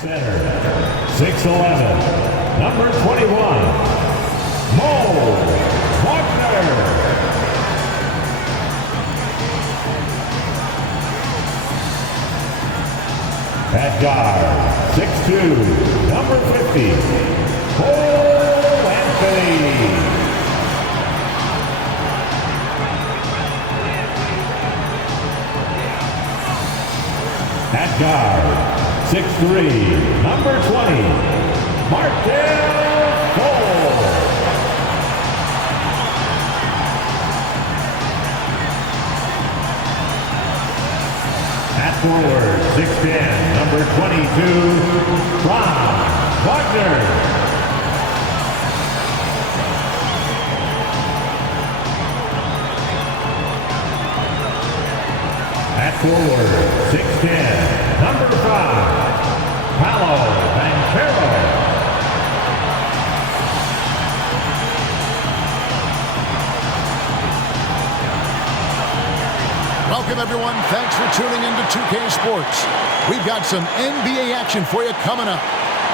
Center, 6'11", number 21, Mo Wagner. At guard, 6'2", number 50, Cole Anthony. At guard, 6'3", number 20, Markelle Fultz. At forward, 6'10", number 22, Franz Wagner. At forward, 6'10", number 5, Paolo Banchero. Welcome, everyone. Thanks for tuning in to 2K Sports. We've got some NBA action for you coming up.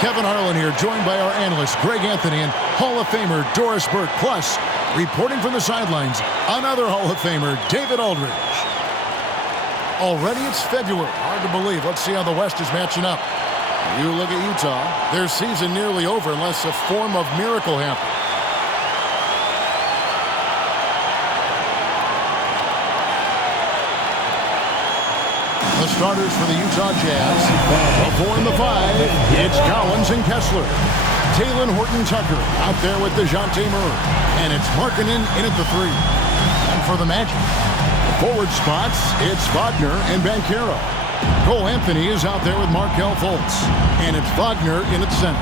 Kevin Harlan here, joined by our analyst, Greg Anthony, and Hall of Famer Doris Burke. Plus, reporting from the sidelines, another Hall of Famer, David Aldridge. Already it's February. Hard to believe. Let's see how the West is matching up. You look at Utah. Their season nearly over unless a form of miracle happens. The starters for the Utah Jazz. The 4 and the 5. It's Collins and Kessler. Talen Horton-Tucker out there with DeJounte Murray. And it's Markkanen in at the 3. And for the Magic, forward spots, it's Wagner and Banchero. Cole Anthony is out there with Markelle Fultz. And it's Wagner in at center.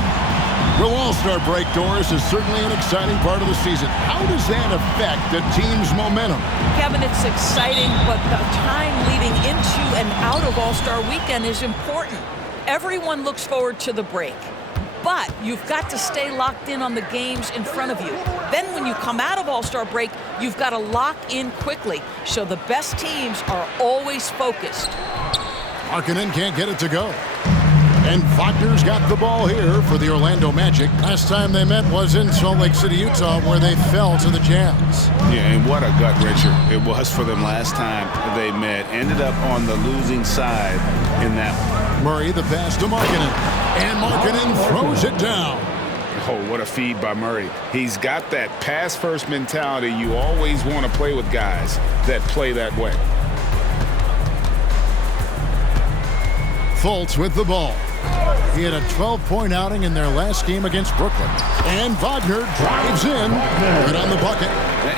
Well, All-Star break, Doris, is certainly an exciting part of the season. How does that affect the team's momentum? Kevin, it's exciting, but the time leading into and out of All-Star weekend is important. Everyone looks forward to the break. But you've got to stay locked in on the games in front of you. Then when you come out of All-Star break, you've got to lock in quickly. So the best teams are always focused. Markkanen can't get it to go. And Wagner's got the ball here for the Orlando Magic. Last time they met was in Salt Lake City, Utah, where they fell to the Jazz. Yeah, and what a gut-wrencher it was for them last time they met. Ended up on the losing side in that one. Murray, the pass to Markkanen. And Markkanen throws it down. Oh, what a feed by Murray. He's got that pass-first mentality. You always want to play with guys that play that way. Fultz with the ball. He had a 12-point outing in their last game against Brooklyn. And Wagner drives in, right on the bucket.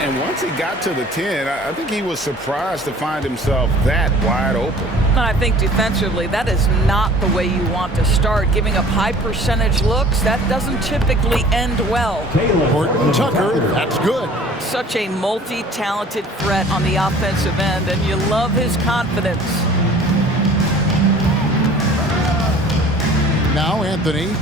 And once he got to the 10, I think he was surprised to find himself that wide open. And I think defensively, that is not the way you want to start. Giving up high percentage looks, that doesn't typically end well. Horton-Tucker, that's good. Such a multi-talented threat on the offensive end, and you love his confidence. Now Anthony,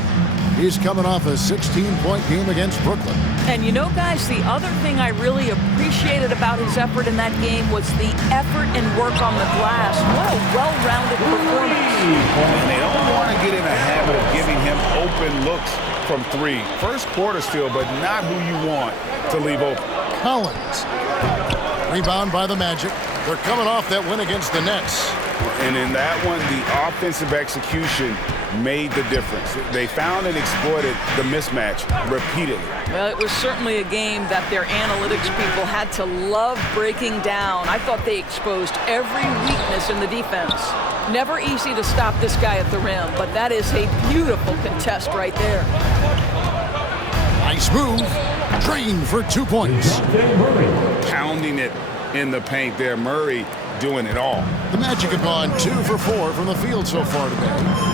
he's coming off a 16-point game against Brooklyn. And you know, guys, the other thing I really appreciated about his effort in that game was the effort and work on the glass. What a well-rounded performance. And they don't want to get in a habit of giving him open looks from 3. First quarter still, but not who you want to leave open. Collins. Rebound by the Magic. They're coming off that win against the Nets. And in that one, the offensive execution made the difference. They found and exploited the mismatch repeatedly. Well, it was certainly a game that their analytics people had to love breaking down. I thought they exposed every weakness in the defense. Never easy to stop this guy at the rim, but that is a beautiful contest right there. Nice move. Drain for 2 points. Pounding it in the paint there. Murray doing it all. The Magic have gone 2 for 4 from the field so far today.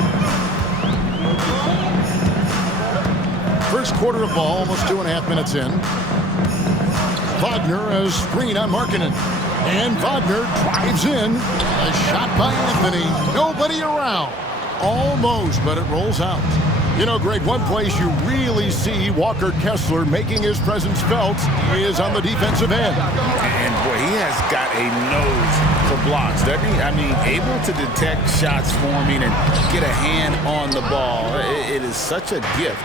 First quarter of ball, almost 2.5 minutes in. Wagner has screen on Markkanen. And Wagner drives in. A shot by Anthony. Nobody around. Almost, but it rolls out. You know, Greg, one place you really see Walker Kessler making his presence felt is on the defensive end. And, boy, he has got a nose for blocks, doesn't he? I mean, able to detect shots forming and get a hand on the ball. It is such a gift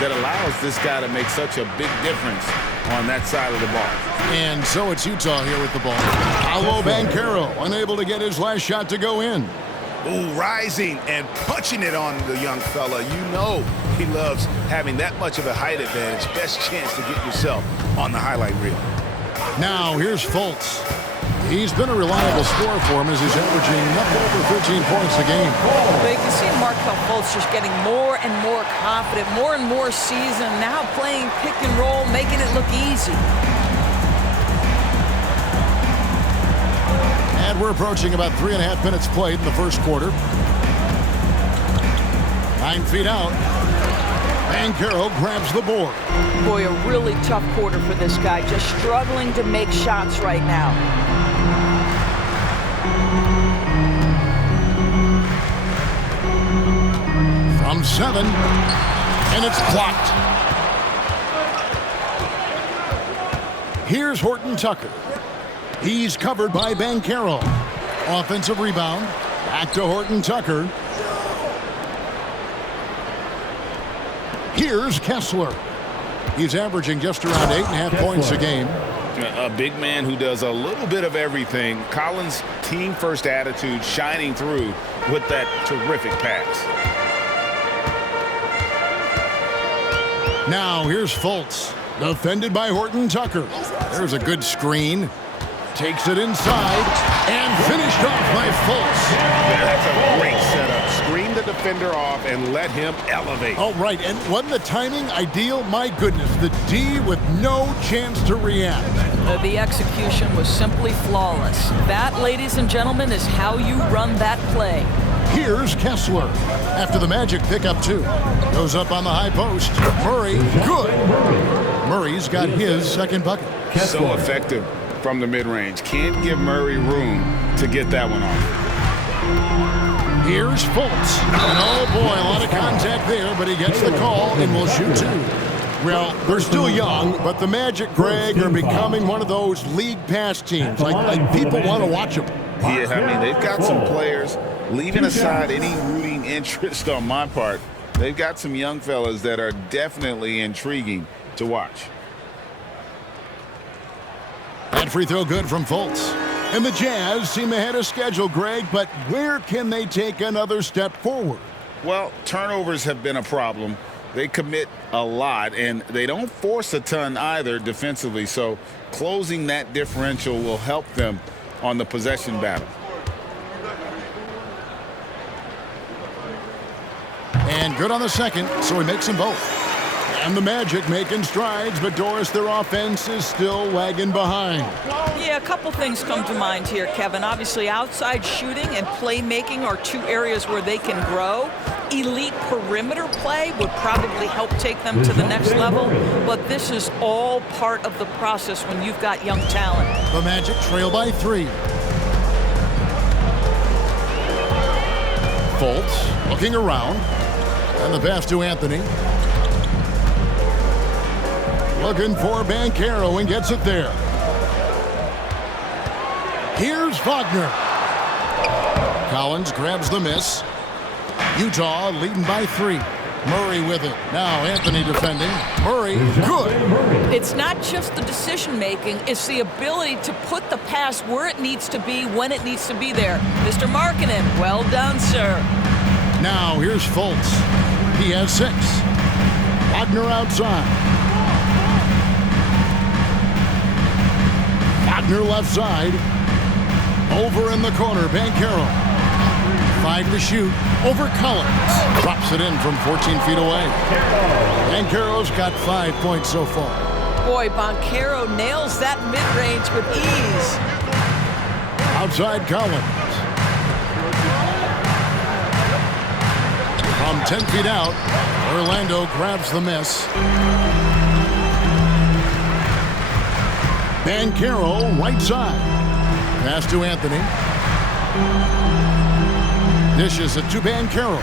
that allows this guy to make such a big difference on that side of the ball. And so it's Utah here with the ball. Paolo Banchero unable to get his last shot to go in. Ooh, rising and punching it on the young fella. You know he loves having that much of a height advantage. Best chance to get yourself on the highlight reel. Now here's Fultz. He's been a reliable scorer for him as he's averaging up over 13 points a game. But you can see Markelle Fultz just getting more and more confident, more and more seasoned, now playing pick and roll, making it look easy. And we're approaching about 3.5 minutes played in the first quarter. 9 feet out. Banchero grabs the board. Boy, a really tough quarter for this guy, just struggling to make shots right now. From 7, and it's blocked. Here's Horton Tucker. He's covered by Banchero. Offensive rebound. Back to Horton Tucker. Here's Kessler. He's averaging just around 8.5 points a game. A big man who does a little bit of everything. Collins' team-first attitude shining through with that terrific pass. Now here's Fultz. Defended by Horton Tucker. There's a good screen. Takes it inside and finished off by Fultz. That's a great setup. Screen the defender off and let him elevate. Oh, right. And wasn't the timing ideal? My goodness, the D with no chance to react. The execution was simply flawless. That, ladies and gentlemen, is how you run that play. Here's Kessler. After the Magic pick up 2. Goes up on the high post. Murray, good. Murray's got his second bucket. So effective from the mid-range. Can't give Murray room to get that one off. Here's Fultz. And oh boy, a lot of contact there, but he gets the call and will shoot 2. Well, they're still young, but the Magic, Greg, are becoming one of those league pass teams. Like people want to watch them. Yeah, I mean, they've got some players, leaving aside any rooting interest on my part, they've got some young fellas that are definitely intriguing to watch. That free throw good from Fultz. And the Jazz seem ahead of schedule, Greg, but where can they take another step forward? Well, turnovers have been a problem. They commit a lot, and they don't force a ton either defensively, so closing that differential will help them on the possession battle. And good on the second, so he makes them both. And the Magic making strides, but Doris, their offense is still lagging behind. Yeah, a couple things come to mind here, Kevin. Obviously, outside shooting and playmaking are 2 areas where they can grow. Elite perimeter play would probably help take them to the next level, but this is all part of the process when you've got young talent. The Magic trail by 3. Fultz looking around, and the pass to Anthony. Looking for Banchero and gets it there. Here's Wagner. Collins grabs the miss. Utah leading by 3. Murray with it. Now Anthony defending. Murray, good. It's not just the decision-making, it's the ability to put the pass where it needs to be, when it needs to be there. Mr. Markkanen, well done, sir. Now here's Fultz. He has 6. Wagner outside. Wagner left side. Over in the corner, Banchero. 5 to shoot. Over Collins. Drops it in from 14 feet away. Banchero's got 5 points so far. Boy, Banchero nails that mid-range with ease. Outside Collins. From 10 feet out, Orlando grabs the miss. Banchero right side. Pass to Anthony. Dishes it to Banchero.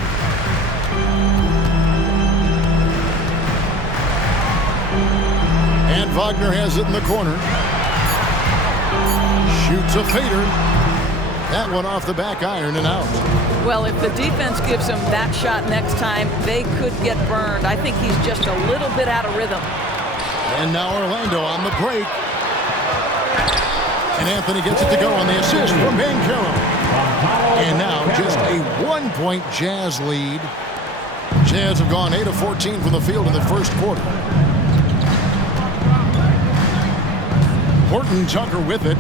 And Wagner has it in the corner. Shoots a fader. That one off the back iron and out. Well, if the defense gives him that shot next time, they could get burned. I think he's just a little bit out of rhythm. And now Orlando on the break. And Anthony gets it to go on the assist from Banchero. And now just a 1-point Jazz lead. Jazz have gone 8 of 14 from the field in the first quarter. Horton Tucker with it.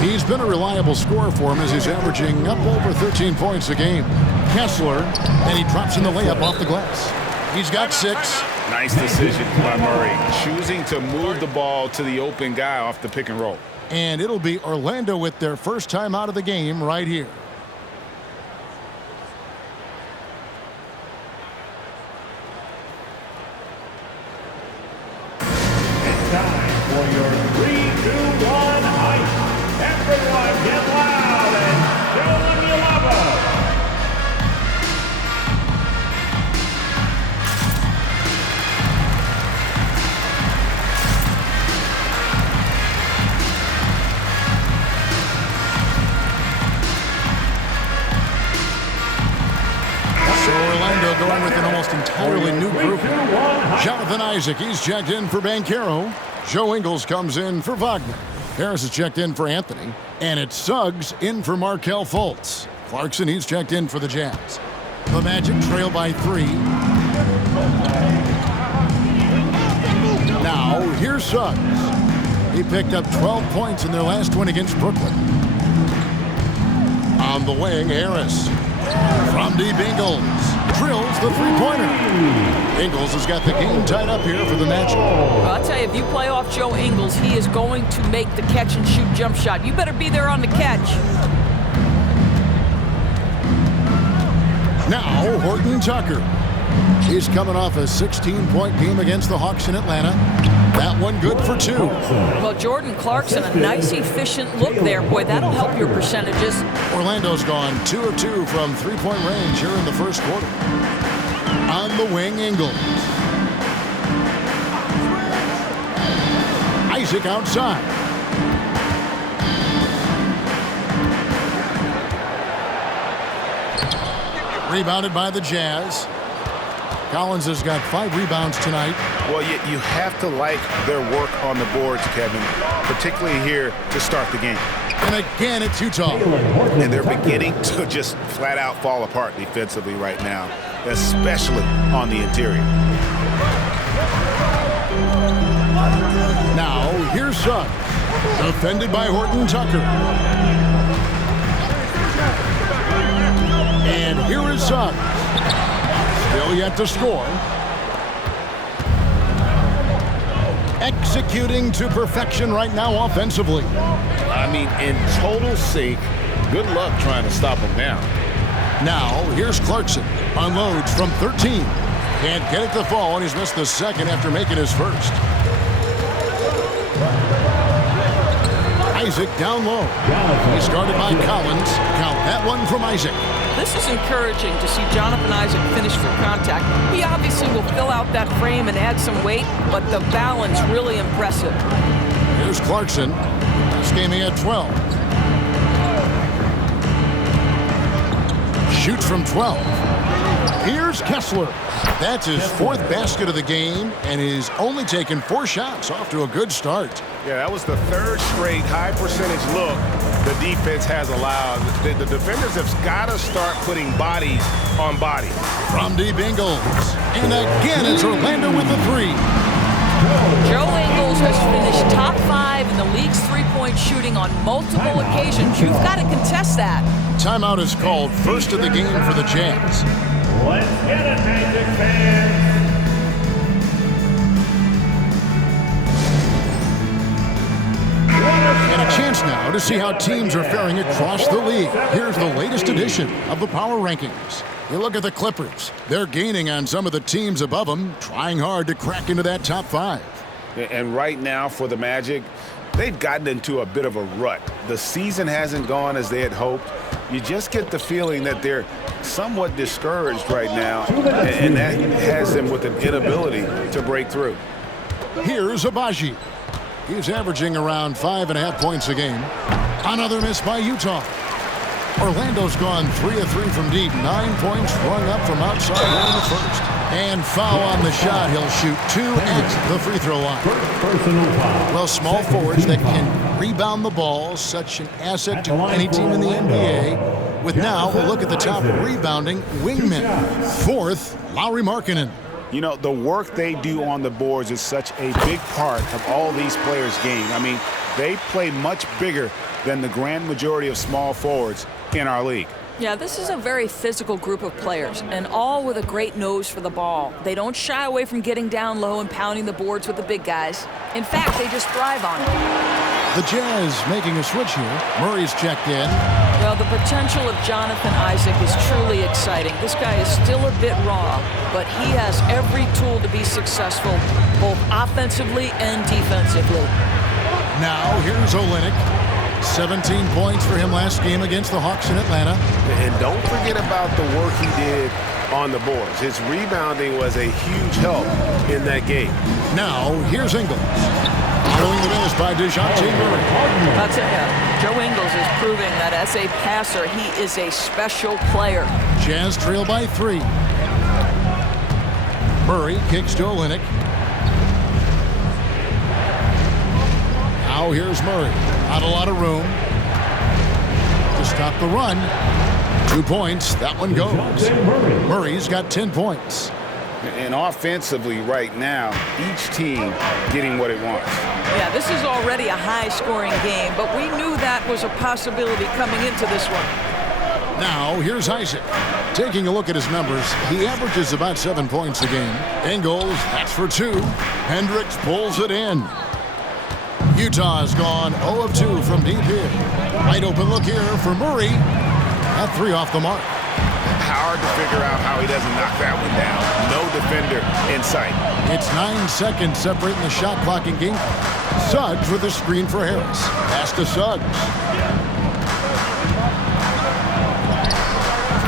He's been a reliable scorer for him as he's averaging up over 13 points a game. Kessler, and he drops in the layup off the glass. He's got 6. Nice decision by Murray, choosing to move the ball to the open guy off the pick and roll. And it'll be Orlando with their first time out of the game right here. It's time for your 3, 2, 1 ice. Everyone get loud and show them you love them. So Orlando going with an almost entirely new group. Jonathan Isaac, he's checked in for Banchero. Joe Ingles comes in for Wagner. Harris is checked in for Anthony. And it's Suggs in for Markelle Fultz. Clarkson, he's checked in for the Jazz. The Magic trail by 3. Now, here's Suggs. He picked up 12 points in their last win against Brooklyn. On the wing, Harris. From deep, Ingles drills the three-pointer. Ingles has got the game tied up here for the Magic. Well, I'll tell you, if you play off Joe Ingles, he is going to make the catch-and-shoot jump shot. You better be there on the catch. Now, Horton Tucker. He's coming off a 16-point game against the Hawks in Atlanta. That one good for 2. Well, Jordan Clarkson, a nice, efficient look there. Boy, that'll help your percentages. Orlando's gone 2 of 2 from three-point range here in the first quarter. On the wing, Ingles. Isaac outside. Rebounded by the Jazz. Collins has got 5 rebounds tonight. Well, you have to like their work on the boards, Kevin, particularly here to start the game. And again, it's Utah. And they're beginning to just flat out fall apart defensively right now, especially on the interior. Now, here's Suggs. Defended by Horton Tucker. And here is Suggs. Still yet to score. Executing to perfection right now offensively. I mean, in total sync. Good luck trying to stop him now. Now, here's Clarkson. Unloads from 13. Can't get it to fall, and he's missed the second after making his first. Isaac down low. He's guarded by Collins. Count that one from Isaac. This is encouraging to see Jonathan Isaac finish for contact. He obviously will fill out that frame and add some weight, but the balance really impressive. Here's Clarkson. This game he had 12. Shoots from 12. Here's Kessler. That's his 4th basket of the game, and he's only taken 4 shots. Off to a good start. Yeah, that was the 3rd straight high percentage look the defense has allowed. The defenders have got to start putting bodies on bodies. From deep, Ingles. And again, it's Orlando with the 3. Joe Ingles has finished top 5 in the league's three-point shooting on multiple occasions. You've got to contest that. Timeout is called, first of the game for the Jazz. Let's get it, Magic fans. And a chance now to see how teams are faring across the league. Here's the latest edition of the Power Rankings. You look at the Clippers. They're gaining on some of the teams above them, trying hard to crack into that top 5. And right now for the Magic, they've gotten into a bit of a rut. The season hasn't gone as they had hoped. You just get the feeling that they're somewhat discouraged right now, and that has them with an inability to break through. Here's Abaji. He's averaging around 5.5 points a game. Another miss by Utah. Orlando's gone 3 of 3 from deep. 9 points rung up from outside here in the first. And foul on the shot. He'll shoot 2 at the free throw line. Well, small forwards that can rebound the ball, such an asset to any team in the NBA. With now a look at the top rebounding wingmen. Fourth, Lauri Markkanen. You know, the work they do on the boards is such a big part of all these players' game. I mean, they play much bigger than the grand majority of small forwards in our league. Yeah, this is a very physical group of players, and all with a great nose for the ball. They don't shy away from getting down low and pounding the boards with the big guys. In fact, they just thrive on it. The Jazz making a switch here. Murray's checked in. Well, the potential of Jonathan Isaac is truly exciting. This guy is still a bit raw, but he has every tool to be successful, both offensively and defensively. Now, here's Olynyk. 17 points for him last game against the Hawks in Atlanta. And don't forget about the work he did on the boards. His rebounding was a huge help in that game. Now, here's Ingles. Following the miss by DeJounte Murray. I'll tell you, Joe Ingles is proving that as a passer, he is a special player. Jazz trail by 3. Murray kicks to Olynyk. Now here's Murray. Not a lot of room to stop the run. 2 points. That one goes. Murray's got 10 points. And offensively right now, each team getting what it wants. Yeah, this is already a high-scoring game, but we knew that was a possibility coming into this one. Now, here's Isaac. Taking a look at his numbers, he averages about 7 points a game. Ingles, that's for 2. Hendricks pulls it in. Utah's gone 0 of 2 from deep here. Wide open look here for Murray. That 3 off the mark. Hard to figure out how he doesn't knock that one down. No defender in sight. It's 9 seconds separating the shot clock in game. Suggs with a screen for Harris. Pass to Suggs.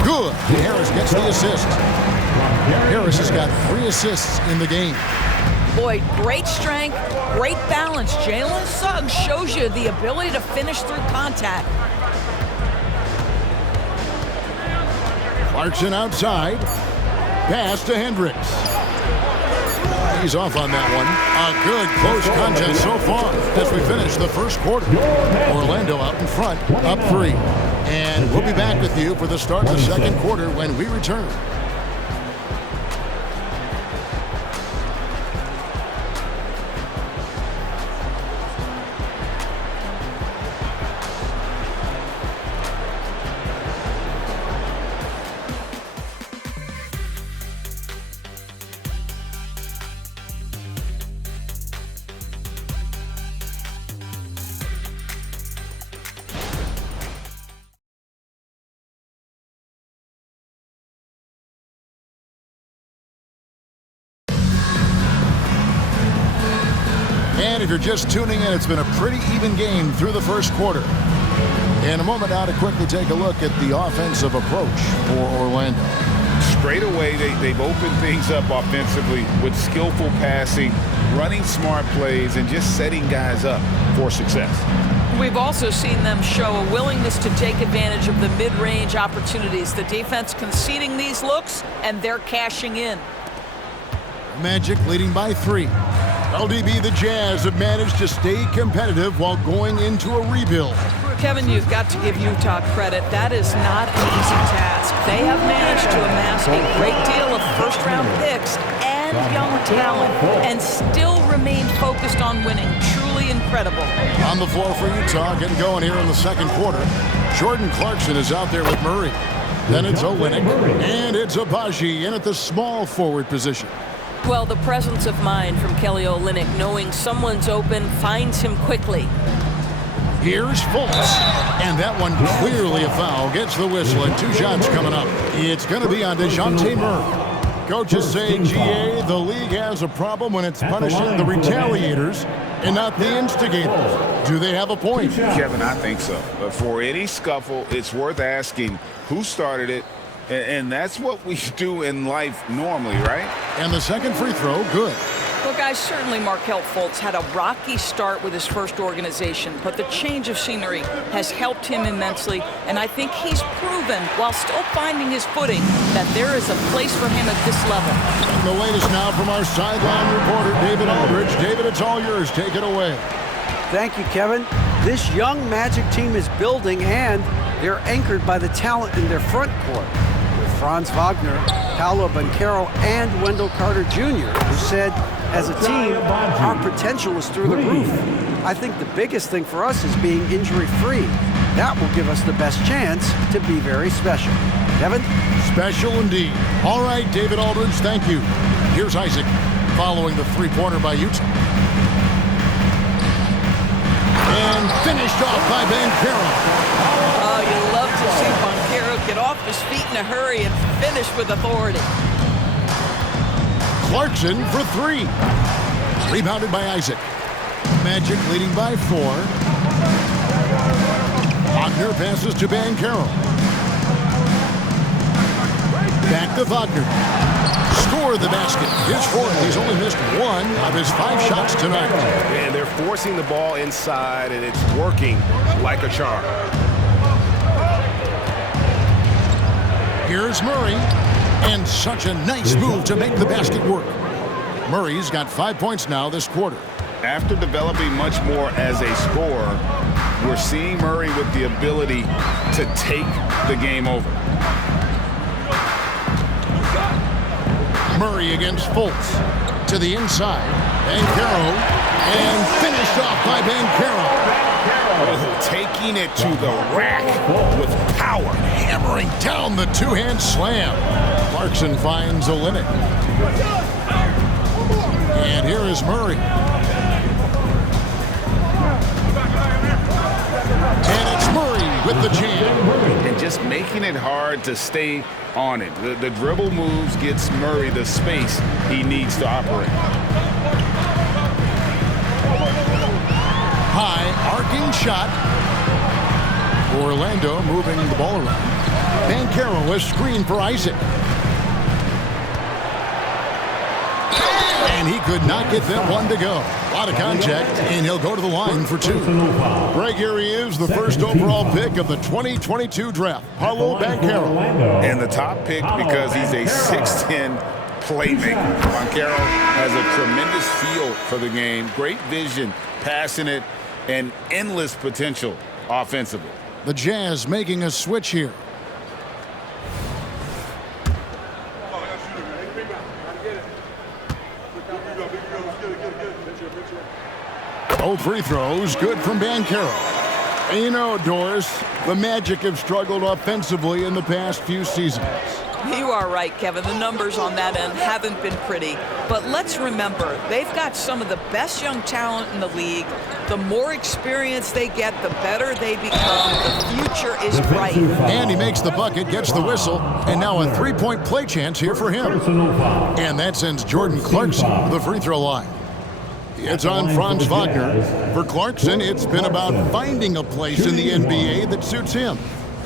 Good. Harris gets the assist. Harris has got 3 assists in the game. Boy, great strength, great balance. Jalen Suggs shows you the ability to finish through contact. Clarkson outside. Pass to Hendricks. He's off on that one. A good close contest so far as we finish the first quarter. Orlando out in front, up 3. And we'll be back with you for the start of the second quarter when we return. And if you're just tuning in, it's been a pretty even game through the first quarter. In a moment now to quickly take a look at the offensive approach for Orlando. Straight away, they've opened things up offensively with skillful passing, running smart plays, and just setting guys up for success. We've also seen them show a willingness to take advantage of the mid-range opportunities. The defense conceding these looks, and they're cashing in. Magic leading by 3. LDB, the Jazz have managed to stay competitive while going into a rebuild. Kevin, you've got to give Utah credit. That is not an easy task. They have managed to amass a great deal of first-round picks and young talent and still remain focused on winning. Truly incredible. On the floor for Utah, getting going here in the second quarter. Jordan Clarkson is out there with Murray. Then it's Olynyk, and it's Agbaji in at the small forward position. Well, the presence of mind from Kelly Olynyk, knowing someone's open, finds him quickly. Here's Fultz, and that one clearly a foul. Gets the whistle, and 2 shots coming up. It's going to be on DeJounte Murray. Coaches say, GA, the league has a problem when it's punishing the retaliators and not the instigators. Do they have a point? Kevin, I think so. But for any scuffle, it's worth asking who started it. And that's what we do in life normally, right? And the second free throw, good. Well, guys, certainly Markelle Fultz had a rocky start with his first organization, but the change of scenery has helped him immensely, and I think he's proven, while still finding his footing, that there is a place for him at this level. And the latest now from our sideline reporter, David Aldridge. David, it's all yours. Take it away. Thank you, Kevin. This young Magic team is building, and they're anchored by the talent in their front court. With Franz Wagner, Paolo Banchero, and Wendell Carter Jr., who said, as a team, our potential is through the roof. I think the biggest thing for us is being injury-free. That will give us the best chance to be very special. Kevin? Special indeed. All right, David Aldridge, thank you. Here's Isaac following the three-pointer by Utah. And finished off by Banchero. Oh, you love to see Banchero get off his feet in a hurry and finish with authority. Clarkson for three. Rebounded by Isaac. Magic leading by 4. Wagner passes to Banchero. Back to Wagner. Score the basket. His fourth. He's only missed 1 of his 5 shots tonight. And they're forcing the ball inside, and it's working like a charm. Here's Murray. And such a nice move to make the basket work. Murray's got 5 points now this quarter. After developing much more as a scorer, we're seeing Murray with the ability to take the game over. Murray against Fultz. To the inside. Banchero. And finished off by Banchero. Oh, taking it to the rack with power. Hammering down the two-hand slam. Clarkson finds Olynyk. And here is Murray. And it's Murray with the jam. And just making it hard to stay on it. The dribble moves gets Murray the space he needs to operate. High arcing shot. Orlando moving the ball around. Banchero was screened for Isaac. And he could not get that one to go. A lot of contact, and he'll go to the line for 2. Greg, here he is, the first overall pick of the 2022 draft, Paolo Banchero. And the top pick because he's a 6'10" playmaker. Banchero has a tremendous feel for the game, great vision, passionate, and endless potential offensively. The Jazz making a switch here. Both free throws good from Banchero. And you know, Doris, the Magic have struggled offensively in the past few seasons. You are right, Kevin. The numbers on that end haven't been pretty. But let's remember, they've got some of the best young talent in the league. The more experience they get, the better they become. The future is bright. And he makes the bucket, gets the whistle, and now a three-point play chance here for him. And that sends Jordan Clarkson to the free throw line. It's on Franz Wagner. For Clarkson, it's been about finding a place in the NBA that suits him.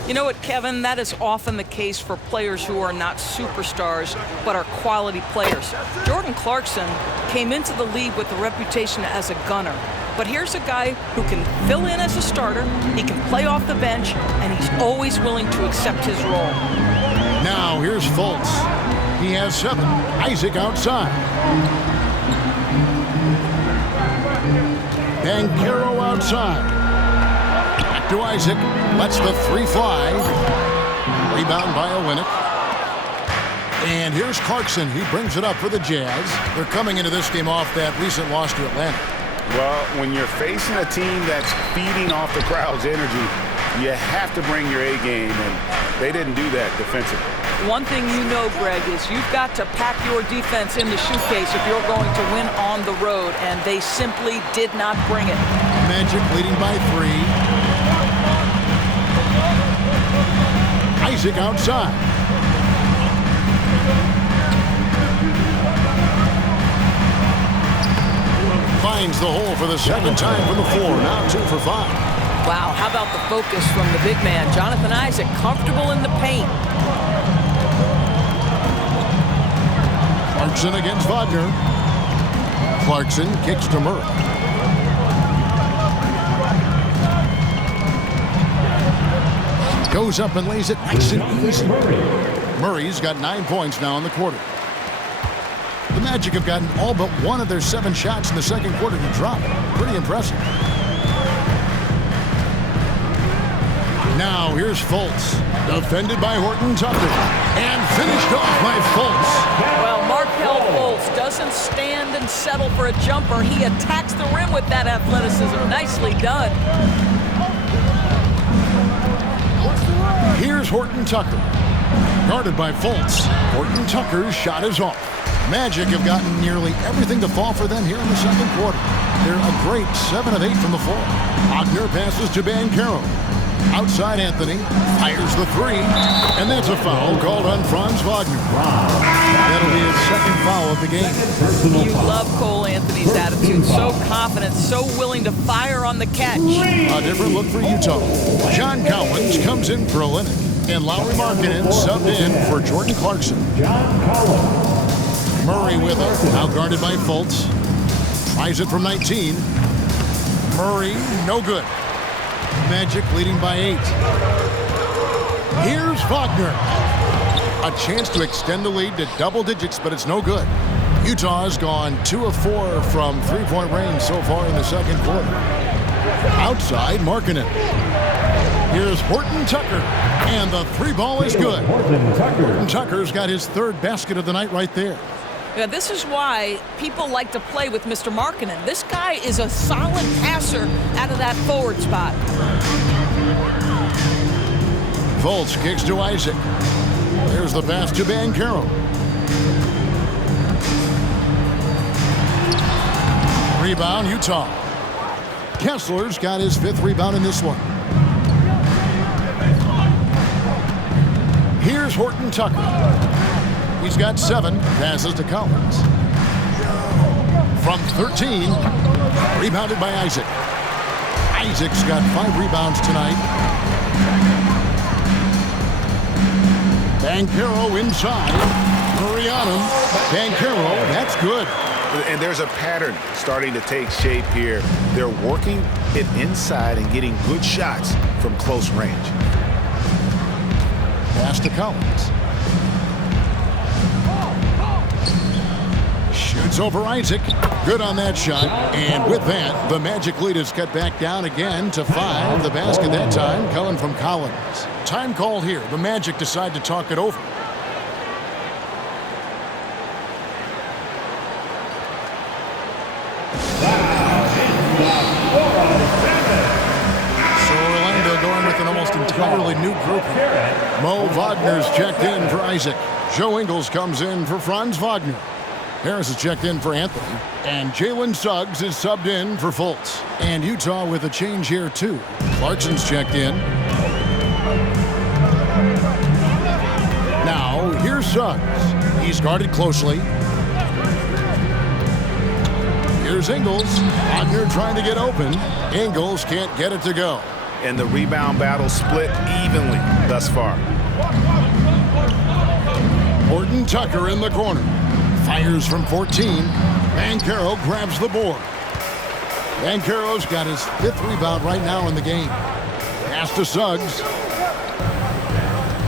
You know what, Kevin? That is often the case for players who are not superstars, but are quality players. Jordan Clarkson came into the league with a reputation as a gunner. But here's a guy who can fill in as a starter, he can play off the bench, and he's always willing to accept his role. Now here's Fultz. He has 7. Isaac outside. Banchero outside. Back to Isaac. Lets the 3 fly. Rebound by Olynyk. And here's Clarkson. He brings it up for the Jazz. They're coming into this game off that recent loss to Atlanta. Well, when you're facing a team that's feeding off the crowd's energy, you have to bring your A game, and they didn't do that defensively. One thing you know, Greg, is you've got to pack your defense in the suitcase if you're going to win on the road, and they simply did not bring it. Magic leading by 3. Isaac outside. Finds the hole for the second time from the floor. Now 2 for 5. Wow, how about the focus from the big man? Jonathan Isaac, comfortable in the paint. Clarkson against Wagner. Clarkson kicks to Murray. Goes up and lays it nice and easy. Murray's got 9 points now in the quarter. The Magic have gotten all but one of their 7 shots in the second quarter to drop. Pretty impressive. Now here's Fultz, defended by Horton Tucker, and finished off by Fultz. Well, Markelle Fultz doesn't stand and settle for a jumper. He attacks the rim with that athleticism. Nicely done. Here's Horton Tucker, guarded by Fultz. Horton Tucker's shot is off. Magic have gotten nearly everything to fall for them here in the second quarter. They're a great 7 of 8 from the floor. Wagner passes to Banchero. Outside Anthony, fires the 3, and that's a foul called on Franz Wagner. That'll be his second foul of the game. You love Cole Anthony's attitude. So confident, so willing to fire on the catch. A different look for Utah. John Collins comes in for Olynyk, and Lauri Markkanen subbed in for Jordan Clarkson. Murray with it, now guarded by Fultz. Tries it from 19. Murray, no good. Magic leading by 8. Here's Wagner. A chance to extend the lead to double digits, but it's no good. Utah's gone 2 of 4 from three-point range so far in the second quarter. Outside, Markkanen. Here's Horton Tucker, and the 3 ball is good. Horton Tucker's got his 3rd basket of the night right there. Yeah, this is why people like to play with Mr. Markkanen. This guy is a solid passer out of that forward spot. Fultz kicks to Isaac. There's the pass to Banchero. Rebound, Utah. Kessler's got his 5th rebound in this one. Here's Horton Tucker. He's got 7, passes to Collins. From 13, rebounded by Isaac. Isaac's got 5 rebounds tonight. Banchero inside. Murray on him. Banchero, that's good. And there's a pattern starting to take shape here. They're working it inside and getting good shots from close range. Pass to Collins. Shoots over Isaac. Good on that shot. And with that, the Magic lead is cut back down again to 5. The basket that time coming from Collins. Time called here. The Magic decide to talk it over. So Orlando going with an almost entirely new group. Mo Wagner's checked in for Isaac. Joe Ingles comes in for Franz Wagner. Harris is checked in for Anthony. And Jalen Suggs is subbed in for Fultz. And Utah with a change here, too. Clarkson's checked in. Now, here's Suggs. He's guarded closely. Here's Ingles. Wagner trying to get open. Ingles can't get it to go. And the rebound battle split evenly thus far. Horton Tucker in the corner. Fires from 14. Banchero grabs the board. Banchero's got his 5th rebound right now in the game. Pass to Suggs.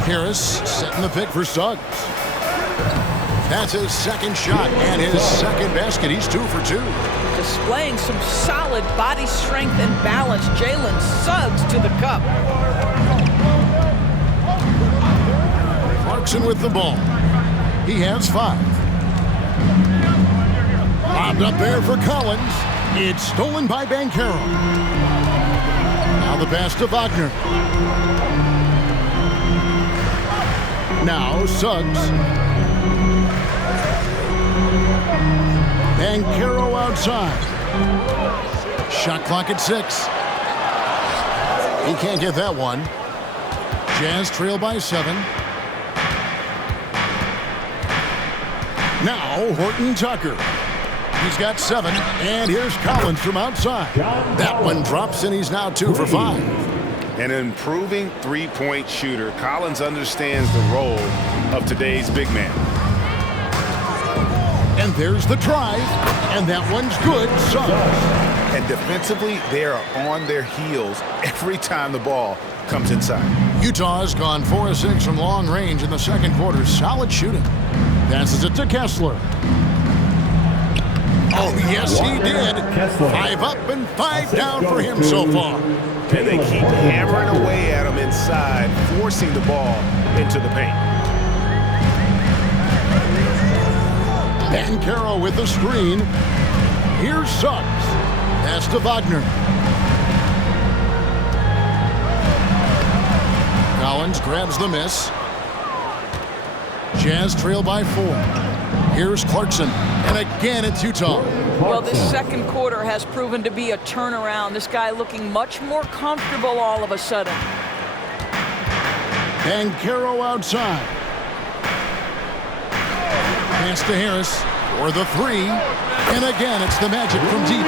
Harris setting the pick for Suggs. That's his 2nd shot and his 2nd basket. He's 2 for 2. Displaying some solid body strength and balance. Jalen Suggs to the cup. Clarkson with the ball. He has 5. Lobbed up there for Collins. It's stolen by Banchero. Now the pass to Wagner. Now Suggs. Banchero outside. Shot clock at 6. He can't get that one. Jazz trail by 7. Now Horton Tucker. He's got 7, and here's Collins from outside. That one drops, and he's now 2 for 5. An improving 3-point shooter. Collins understands the role of today's big man. And there's the drive, and that one's good. Suggs. And defensively, they are on their heels every time the ball comes inside. Utah's gone 4 of 6 from long range in the second quarter. Solid shooting. Passes it to Kessler. Oh, yes, he did. 5 up and 5 down for him so far. And they keep hammering away at him inside, forcing the ball into the paint. Banchero with the screen. Here's Suggs. Pass to Wagner. Collins grabs the miss. Jazz trail by 4. Here's Clarkson. And again, it's Utah. Well, this second quarter has proven to be a turnaround. This guy looking much more comfortable all of a sudden. Banchero outside. Pass to Harris for the 3. And again, it's the Magic from deep.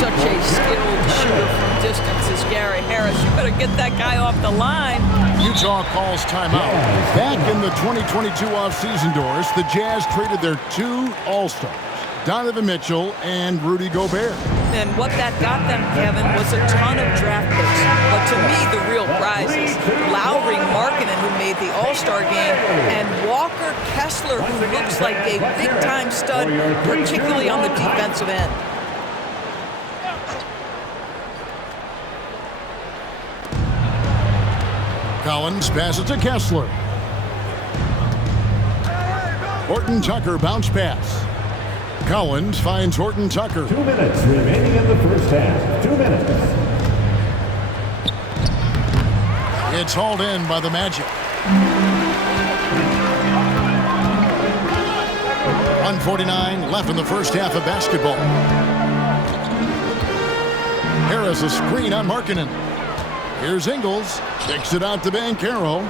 Such a skilled shooter from distance is Gary Harris. You better get that guy off the line. Utah calls timeout. Back in the 2022 offseason, Doris, the Jazz traded their 2 All-Stars, Donovan Mitchell and Rudy Gobert. And what that got them, Kevin, was a ton of draft picks. But to me, the real prizes, Lauri Markkanen, who made the All-Star game, and Walker Kessler, who looks like a big-time stud, particularly on the defensive end. Collins passes to Kessler. Horton Tucker bounce pass. Collins finds Horton Tucker. 2 minutes remaining in the first half. 2 minutes. It's hauled in by the Magic. 1:49 left in the first half of basketball. Harris a screen on Markkanen. Here's Ingles. Kicks it out to Banchero.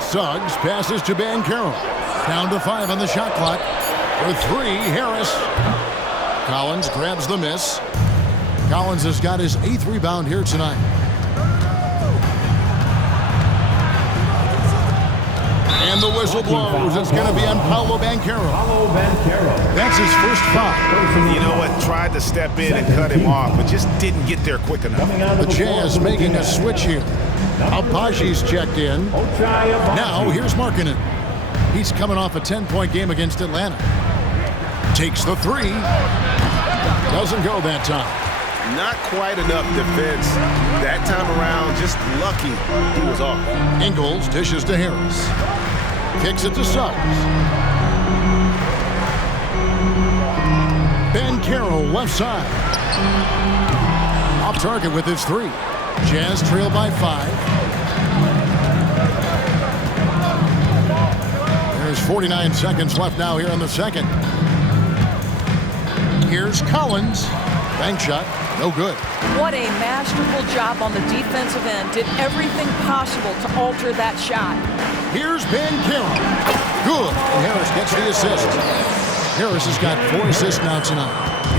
Suggs passes to Banchero. Down to 5 on the shot clock. For 3, Harris. Collins grabs the miss. Collins has got his 8th rebound here tonight. And the whistle blows. It's going to be on Paolo Banchero. That's his first foul. You know what? Tried to step in and cut him off, but just didn't get there quick enough. The Jazz making a switch here. Apache's checked in. Now here's Markkanen. He's coming off a 10-point game against Atlanta. Takes the 3. Doesn't go that time. Not quite enough defense. That time around, just lucky he was off. Ingles dishes to Harris. Kicks it to Suggs. Banchero left side. Off target with his 3. Jazz trail by 5. There's 49 seconds left now here in the second. Here's Collins. Bank shot. No good. What a masterful job on the defensive end. Did everything possible to alter that shot. Here's Banchero. Good. And Harris gets the assist. Harris has got 4 assists now tonight.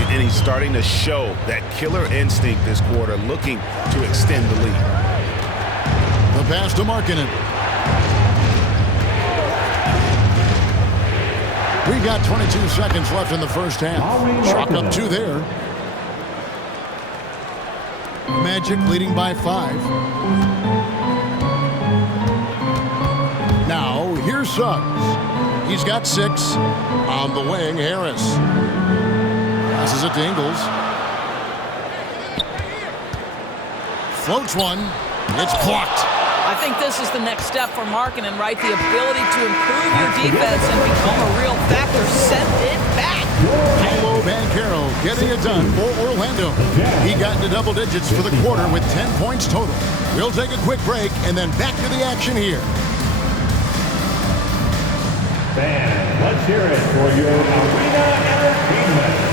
And he's starting to show that killer instinct this quarter, looking to extend the lead. The pass to Markkanen. We've got 22 seconds left in the first half. Chalk up 2 there. Magic leading by 5. Now, here's Suggs. He's got 6. On the wing, Harris. Passes it to Ingles. Floats one. It's blocked. I think this is the next step for Markkanen, right? The ability to improve your defense and become a real factor. Send it back. Paolo Banchero getting it done for Orlando. He got into double digits for the quarter with 10 points total. We'll take a quick break and then back to the action here. Fans, let's hear it for your arena entertainment.